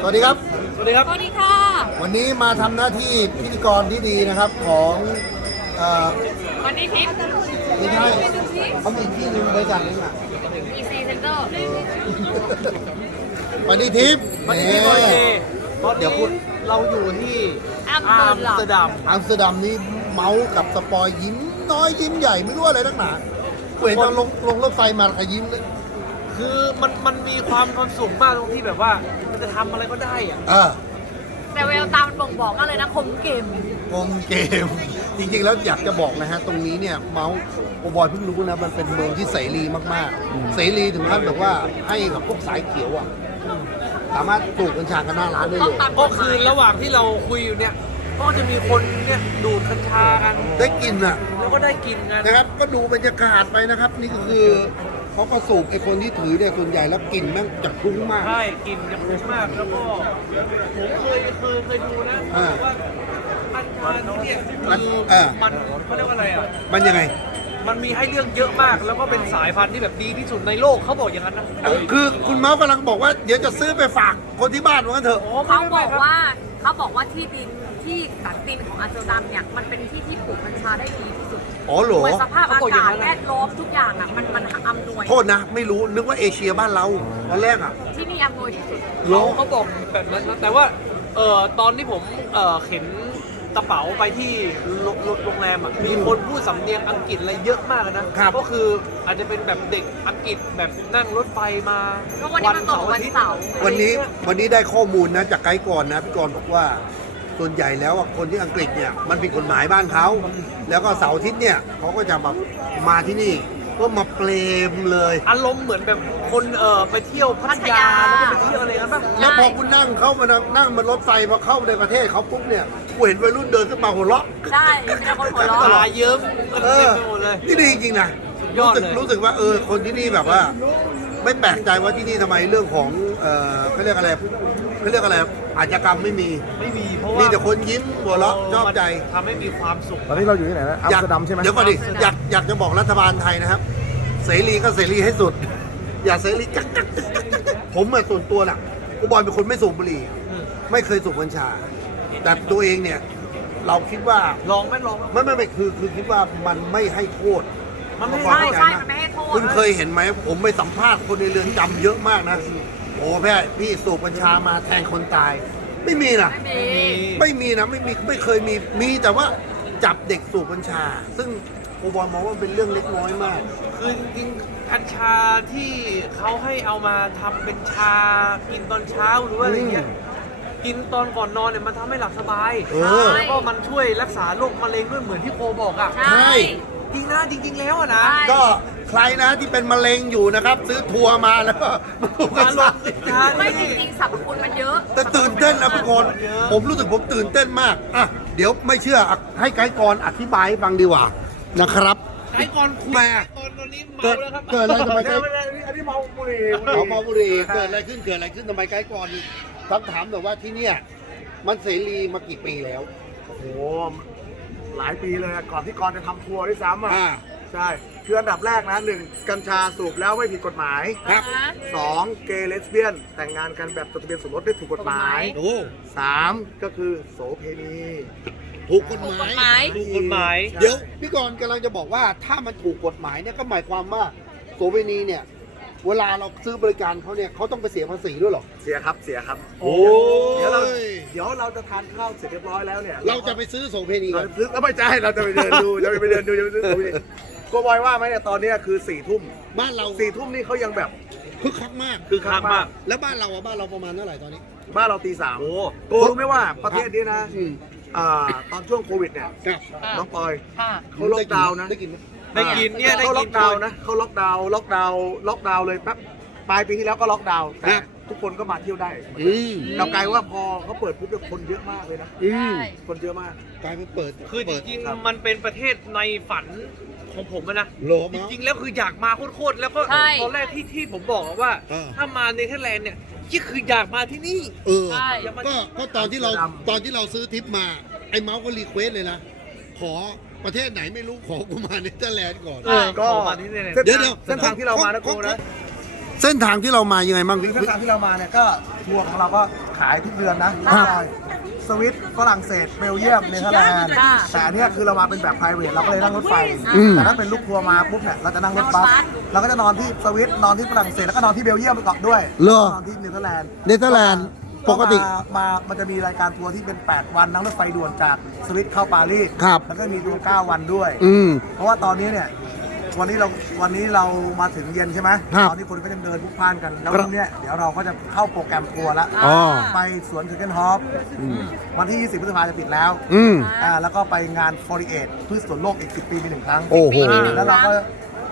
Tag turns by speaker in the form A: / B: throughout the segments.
A: สวัสดีครับ
B: สวัสดีครับ
C: สวัสดีค่ะ
A: วันนี้มาทำหน้าที่พิธีกรที่ดีนะครับของเอ่อ
C: วันนี้ทิป
A: ไม่ใช่เขามีที่หนึงบริษัทหนึงอะ
C: มีซีเซนเตอร์
A: วันนี้ทิพย์
B: วันนี้
A: นี่
B: พี่บอยเอตอน
A: เดี๋ยวพู
B: นี้
A: ด
B: เราอยู่ที่
C: อัม
B: อัม
C: เตอร์
B: สเตอร์ดัม
A: อัมสเตอร์ดัมนี่เมาส์กับสปอยยิ้มน้อยยิ้มใหญ่ไม่รู้อะไรนักหนาเห็นตอนลงลงรถไฟมาก็ยิ้มเลย
B: คือมันมันมีความความสุขมากตรงที่แบบว่า มันจะทำอะไรก็ได้อะ
A: เออ
C: แต่เวลตามันบ่งบอกมากเลยนะคมเกม
A: งงเกม จริงๆ แล้วอยากจะบอกนะฮะ ตรงนี้เนี่ย เมาส์โอบอยเพิ่งรู้นะ มันเป็นเมืองที่เสรีมากๆ เสรีถึงขั้นแบบว่าให้กับพวกสายเขียวอะ สามารถปลูกกัญชากันหน้าร้านได้
C: ต้
A: เล
C: อง
A: ย
C: ตามก
B: ก็
C: ฎห
B: คื
C: มา
B: อยระหว่างที่เราคุยอยู่เนี่ย ก็จะมีคนเนี่ยดูดกัญชากัน
A: ได้กลินอะ
B: แล้วก็ได้กินกัน
A: นะครับ ก็ดูบรรยากาศไปนะครับ นี่ก็คือ เขาก็สูบไอ้คนที่ถือเนี่ยส่วนใหญ่แล้วกลิ่นแม่งจะคลุ้งมาก
B: ใช่กินกันคุ้มมากแล้วก็ผมเคยเคยเคยดูนะ
A: อ่า
B: ว่ากัญชาที่เนี่ย
A: มัน
B: คือ
A: เออ
B: มันเขาเรียกว่าอะไรอะ
A: มันยังไง
B: มันมีให้เรื่องเยอะมาก แล้วก็เป็นสายพันธุ์ที่แบบดีที่สุดในโลกเขาบอกอย่างนั้นนะ
A: คือคุณเมาส์กำลังบอกว่า เดี๋ยวจะซื้อไปฝากคนที่บ้านว่างั้นเถอะ
B: โอ้
C: เขา
B: ไม่
C: บ
B: ไม่
C: อก
B: ครับ
C: ว่า เขาบอกว่าที่ดินที่กัดดินของอัมสเตอร์ดัมเนี่ยมันเป็นที่ที่ปลูกกัญชาได้ดีที่สุด
A: อ๋อเหรอ
C: เหมือนสภาพอากาศแวดล้อมทุกอย่างอะมันมันอำนวย
A: โทษนะ ไม่รู้นึกว่าเอเชียบ้านเราตอนแรกอะ
C: ที่นี่อำนวยที่สุด
A: เหรอ
B: เขาเขาบอกแบบนั้นนะแต่ว่าเอ่อตอนที่ผมเอ่อเข็น กระเป๋าไปที่โรงโรงโรงแรมอะมีคนพูดสำเนียงอังกฤษอะไรเยอะมากเลยนะครับ ก็คืออาจจะเป็นแบบเด็กอังกฤษแบบนั่งรถไฟมา
C: ก็วันนี้มันตรงกับวันเสาร์
A: วันนี้วันนี้ได้ข้อมูลนะจากไกด์ก่อนนะพี่กรณ์บอกว่า ส่วนใหญ่แล้วอะคนที่อังกฤษเนี่ยมันผิดกฎหมายบ้านเขา แล้วก็เสาร์อาทิตย์เนี่ยเขาก็จะแบบมาที่นี่ก็มาเปลมเลย
B: อารมณ์เหมือนแบบคนเอ่อไปเที่ยวพัทยาแล้วก็ไปเที่ยวอะไรกันป่ะ
A: แล้วพอคุณนั่งเข้ามานั่งนั่งบนรถไฟพอเข้าในประเทศเขาปุ๊บเนี่ย กูเห็นวัยรุ่นเดินขึ้นมาหัวเราะ
C: ใช่มีแต่คนหัวเราะ
B: ตาเยิ้มกัน
A: เอ
B: เต็ม
A: อ
B: ไปหมดเลย
A: นี่ดีจริงๆนะ
B: ยอ
A: รู้
B: ด
A: สึก
B: เลย
A: รู้สึกว่าเออคนที่นี่แบบว่า ไม่แปลกใจว่าที่นี่ทำไมเรื่องของเออเขาเรียกอะไรเขาเรียกอะไรอาชญากรรมไม่มี
B: ไม่มีเพราะว่า
A: มีแต่คนยิ้มหัวเราะชอบใจ
B: ทำให้มีความสุข
D: ตอนนี้เราอยู่ที่ไหนนะอัมสเตอร์ดัมใช่ไหม
A: เดี๋ยวก่อนดิอยากอยากจะบอกรัฐบาลไทยนะครับ เสรีก็เสรีให้สุด อย่าเสรีกักกักกักกักกักผมอะส่วนตัวน่ะกูบอยเป็นคนไม่สูบบุหรี่
B: อืม
A: ไม่เคยสูบกัญชา แต่ตัวเองเนี่ย เราคิดว่า
B: ลองไหมลองไหม
A: ไม่ไม่ไม่คือคือคิดว่ามันไม่ให้โทษ
B: มันไม่
A: พอ
C: ใช่
A: เข้าจ
C: ใช่
A: ไห
C: มันไม่ให้โทษ
A: คุณเคยเห็นไหมผมไปสัมภาษณ์คนในเรือนจำเยอะมากนะ โอ้แพ่พี่สูบกัญชามาแทงคนตาย ไม่มีนะ
C: ไม่มี
A: ไม่มีนะไม่มีไม่เคยมีมีแต่ว่าจับเด็กสูบกัญชา ซึ่งโอบอยมองว่ามันเป็นเรื่องเล็กน้อยมาก
B: คือจริงๆกัญชาที่เขาให้เอามาทำเป็นชากินตอนเช้าหรือว่าอะไรเงี้ย
A: อืม
B: กินตอนก่อนนอนเนี่ยมันทำให้หลับสบาย
A: เออ
B: แล้วก็มันช่วยรักษาโรคมะเร็งด้วยเหมือนที่โคบอกอะ
C: ใช่
B: จริงนะจริง ๆ แล้วอะนะ
C: ใช่
A: ก็ใครนะที่เป็นมะเร็งอยู่นะครับ ซื้อทัวร์มาแล้วก็มาสูบกัญชา
B: ชา
C: ไม่จริงๆสรรพคุณมันเยอะ
A: แต่ตื่นเต้นนะทุกคน ผมรู้สึกผมตื่นเต้นมากอะเดี๋ยวไม่เชื่ออะให้ไกด์กรอธิบายให้ฟังดีกว่านะครับ
B: ไอ้ก่อนคุย
A: แม่
B: ก่อนตอนนี้เมา
A: เกิด
B: แล้วครับ
A: เกิดอะไรทำไม
D: ไม่ได้ไม่ได้อันนี้เมาบุหรี่
A: เขาเมาบุหรี่เกิดอะไรขึ้นเกิดอะไรขึ้นทำไมไกด์กร คำถามแบบว่าที่เนี่ยมันเสรีมากี่ปีแล้ว
D: โอ้โหหลายปีเลยอะก่อนที่กรจะทำทัวร์ด้วยซ้ำอะ
A: อ่า
D: ใช่คืออันดับแรกนะหนึ่งกัญชาสูบแล้วไม่ผิดกฎหมาย
A: ครับ
C: อ่าฮะ
D: สองเกย์เลสเบี้ยน แต่งงานกันแบบจดทะเบียนสมรสได้ถูกกฎหมาย
A: โอ้
D: สามก็คือโสเพณี
A: ถูกกฎห
C: ถูก
A: มาก
C: ฎ
A: ย
C: หมาย
B: ถูกกฎหมาย
A: เดี๋ยวพี่กรณ์กำลังจะบอกว่าถ้ามันถูกกฎหมายเนี่ยก็หมายความว่าโสเภณีเนี่ย เวลาเราซื้อบริการเขาเนี่ยเขาต้องไปเสียภาษีด้วยเหรอ
D: เสียครับเสียครับ
A: โอ้
D: เดี๋ยวเราเดี๋ยวเราจะทานข้าวเสร็จเรียบร้อยแล้วเนี่ย
A: เราจะไปซื้อโสเภณี
D: เรา
A: กัน
D: จะซื้อแล้วไม่ใช่เราจะไปเดินดูจะไปเดินดูจะไปซื้อโสเพณีโกบอยว่าไหมเนี่ยตอนเนี้ยคือสี่ทุ่ม
A: บ้านเรา
D: สี่ทุ่มนี่เขายังแบบ
A: คึกคักมาก
B: คือค้างมาก
A: แล้วบ้านเราอะบ้านเราประมาณเท่าไหร่ตอนนี้
D: บ้านเราตีสาม
B: โอ้
D: โกรู้ไหมว่าประเทศนี้นะ
A: อืม
D: อ่าตอนช่วงโควิดเนี่ย
A: ครับ
D: น้องปอย
C: ค่ะ
D: เขาล็อกดาวน์นะ
A: ได้กินไหม
B: ได้กินเนี่ยได้
D: เขาล็
B: กิ
D: อนกดาวน์นะเขาล็อกดาวน์ล็อกดาวน์ล็อกดาวน์เลยแป๊บปลายปีที่แล้วก็ล็อกดาวน์แต่ทุกคนก็มาเที่ยวได้
A: อืม
D: เรากลายว่าพอเขาเปิดปุ๊บเนี่ยคนเยอะมากเลยนะ
A: อืม
C: ใช่
D: คนเยอะมาก
A: กลายเป็นเปิด
B: คือจ
A: เปิด
B: ริง
D: ครับ
B: ๆมันเป็นประเทศในฝันของผมอะนะ
A: โหล
B: จ
A: มา
B: ริงๆ แล้วคืออยากมาโคตรๆ แล้วก็
C: ใช่
B: ตอนแรกที่ที่ผมบอกอะว่า
A: เออ
B: ถ้ามาเนเธอร์แลนด์เนี่ยที่คืออยากมาที่นี่
A: เออ
C: ใช่
B: อยากมา
A: ก็ก็ตอนที่เรา
D: ดำ
A: ตอนที่เราซื้อทริปมา ไอ้เมาส์ก็รีเควสเลยนะ ขอ ประเทศไหนไม่รู้ขอกูมาเนเธอร์แลนด์ก่อน
B: เออ
D: ก็
B: ขอมาที่นี่เลย
D: เส้น
A: เดี๋ยว
D: ทาง
A: เดี๋ยว
D: เส้นทางที่เรามานะโกนะ
A: เส้นทางที่เรามายังไงบ้าง
D: เส้นทางที่เรามาเนี่ยก็ทัวร์ของเราก็ขขายทุกเดือนนะครับสวิตฝรั่งเศสเบลเยียมเนเธอร์แลนด์
C: ค่ะ
D: แต่อันเนี้ยคือเรามาเป็นแบบ p r i v a t เราก็เลยนั่งรถไฟ
A: อืม
D: แต่ถ้าเป็นลูกทัวร์มาปุ๊บเนี่ยเราจะนั่งรถบัส
C: นั่งรถบัส
D: เราก็จะนอนที่สวิตนอนที่ฝรั่งเศสแล้วก็นอนที่เบลเยียมไปก่อนด้วย
A: เหรอ
D: นอนที่เนเธอร์แลนด์
A: เนเธอร์แลนด์ ปกติ
D: มามา มันจะมีรายการทัวร์ที่เป็น 8 วันนั่งรถไฟด่วนจากสวิตเข้าปารีส
A: ครับ
D: แล้วก็มีทัวร์9วันด้วย
A: อืม
D: เพราะว่าตอนนี้เนี่ย วันนี้เรา วันนี้เรามาถึงเย็นใช่ไหม
A: ครับ
D: ตอนนี้คนก็ยังเดินพลุกพล่านกัน แล้ว
A: ครับ
D: วันเนี้ยเดี๋ยวเราก็จะเข้าโปรแกรมทัวร์แล้ว
A: อ๋อ
D: ไปสวนเทอร์เกนฮอปวันที่ 20พฤษภาจะปิดแล้ว
A: อืม
D: อ่า แล้วก็ไปงาน 48พืชสวนโลกอีก 10 ปีมีหนึ่งครั้ง
A: โอ้โห
D: แล้วเราก็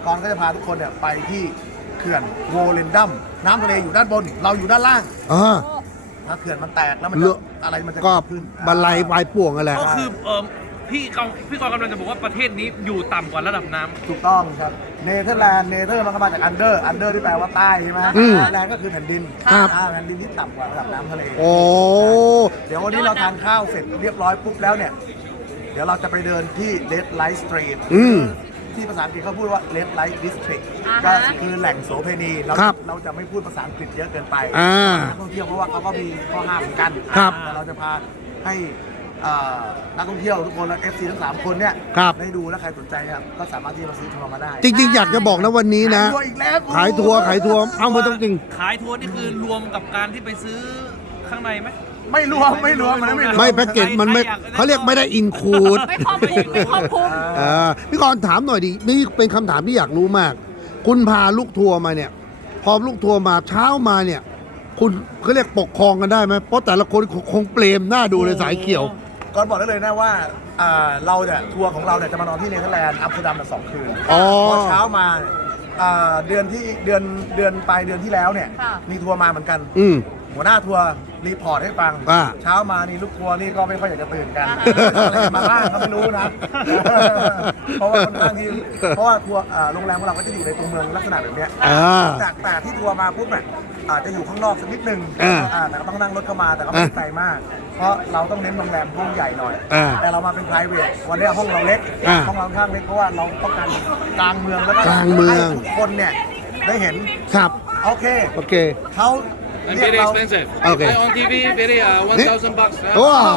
D: กอนก็จะพาทุกคนเนี่ยไปที่เขื่อนโวเลนดัมน้ำทะเลอยู่ด้านบน เราอยู่ด้านล่าง
A: อ่า
D: ถ้าเขื่อนมันแตกแล้วมัน
A: เล
D: จะ
A: อะ
D: อะไรมันจะ
A: ก็
D: เกิดขึ้น
A: บรรลัยปลายป่วงกันแหละ
B: ก็คือเออพี่กองพี่กองกำลังจะบอกว่าประเทศนี้อยู่ต่ำกว่าระดับน้ำ
D: ถูกต้องครับ เนเธอร์แลนด์ เนเธอร์มันก็มาจากอันเดอร์ อันเดอร์ที่แปลว่าใต้ใช่ไหม
A: อืม
D: แลนด์ก็คือแผ่นดิน
A: ครับ
D: อ่าแผ่นดินที่ต่ำกว่าระดับน้ำทะเล
A: โอ้
D: เดี๋ยววันนี้เราทานข้าวเสร็จเรียบร้อยปุ๊บแล้วเนี่ย เดี๋ยวเราจะไปเดินที่ Red Light Street
A: อืม
D: ที่ภาษาอังกฤษเขาพูดว่า Red Light District
C: อ่าฮะ
D: ก็คือแหล่งโสเภณีเรา
A: ครับ
D: เราจะไม่พูดภาษาอังกฤษเยอะเกินไป
A: อ่า
D: นักท่องเที่ยวเพราะว่าเขาก็มีข้อห้ามเหมือนกัน
A: ครับ
D: แต่เราจะพาให้เอ่อนักท่องเที่ยวทุกคนและ FC ทั้งสามคนเนี่ย
A: ครับ
D: ได้ดูและใครสนใจเนี่ยก็สามารถที่จะมาซื้อทัวร์มาได้
A: จริงๆ อยากจะบอกนะวันนี้นะ
D: ขายทัวร์อีกแล้ว
A: ขายทัวร์ขายทัวร์เอามาต้องจริง
B: ขายทัวร์นี่คือรวมกับการที่ไปซื้อข้างในไหม
D: ไม่รวมไม่รวมมันไม่รวม
A: ไม่แพ็กเกจมันไม่
B: ใครอยากได้
A: เขาเรียกไม่ได้อินคูด
C: ไม่ครอบคลุมไม่ครอบคลุม
A: เออพี่กรณ์ถามหน่อยดินี่เป็นคำถามที่อยากรู้มาก คุณพาลูกทัวร์มาเนี่ย พอลูกทัวร์มาเช้ามาเนี่ย คุณเขาเรียกปกครองกันได้ไหมเพราะแต่ละคนคงเปรมหน้าดูเลยสายเขียว
D: ก่อนบอกได้เลยนะว่าอ่าเราเนี่ยทัวร์ของเราเนี่ยจะมานอนที่เนเธอร์แลนด์อัมสเตอร์ดัมเนี่ยสองคืน
A: อ๋อ
D: พอเช้ามาเนี่ยอ่าเดือนที่เดือนเดือนปลายเดือนที่แล้วเนี่ย
C: ค่ะ
D: มีทัวร์มาเหมือนกัน
A: อืม
D: หัวหน้าทัวร์ รีพอร์ตให้ฟัง
A: ว่า
D: เช้ามานี่ลูกทัวร์นี่ก็ไม่ค่อยอยากจะตื่นกัน
C: อ่า
D: อะไรมาบ้างก็ไม่รู้นะ เพราะว่าค่อนข้างที่เพราะว่าทัวร์อ่าโรงแรมของเราก็จะอยู่ในตัวเมืองลักษณะแบบเนี้ย
A: อ่า
D: แต่แต่ที่ทัวร์มาปุ๊บเนี่ยอาจจะอยู่ข้างนอกสักนิดนึง
A: อ่า
D: อ่าแต่ก็ต้องนั่งรถเข้ามาแต่ก็ไม่ได้ไกลมาก เพราะเราต้องเน้นโรงแรมห้องใหญ่หน่อย
A: อ่า
D: แต่เรามาเป็น p r i v a t วันนี้ห้องเราเล็ก
A: อ่า
D: ห้องเราค่อนข้างเล็กเพราะว่าเราต้องการกลางเมืองแล้วก็
A: กลางเมือง
D: ให้ทุกคนเนี่ยได้เห็น
A: ครับ
D: โอเค
A: โอเค
D: เขา
B: And
D: เรียก
B: very
D: เรา
B: expensive.
A: Okay.
B: On TV, very uh, 1,000 bucks. Uh,
A: ว้าว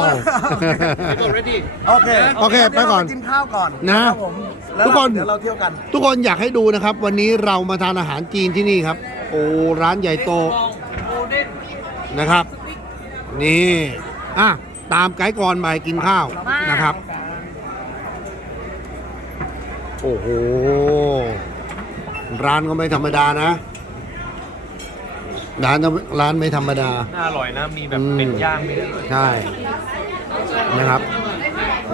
B: People ready.
D: โอเค
A: โอเคไปก่อน
D: ดี๋ยวเรากินข้าวก่อน
A: นะ
D: ครับผมแล้ว
A: ทุกคน
D: เดี๋ยวเราเที่ยวกัน
A: ทุกคนอยากให้ดูนะครับ วันนี้เรามาทานอาหารจีนที่นี่ครับ โอ้ร้านใหญ่โต
B: โมเดน
A: นะครับ นี่อะตามไกด์ก่อนไปกินข้าวนะครับ โอ้โหร้านก็ไม่ธรรมดานะ ร้านร้านไม่ธรรมดา
B: น่าอร่อยนะมีแบบ
A: อืม
B: เป็นย่างมี
A: ใช่นะครับ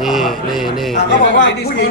A: นี่นี่นี่
D: เขาบอกว่าผู้หญิง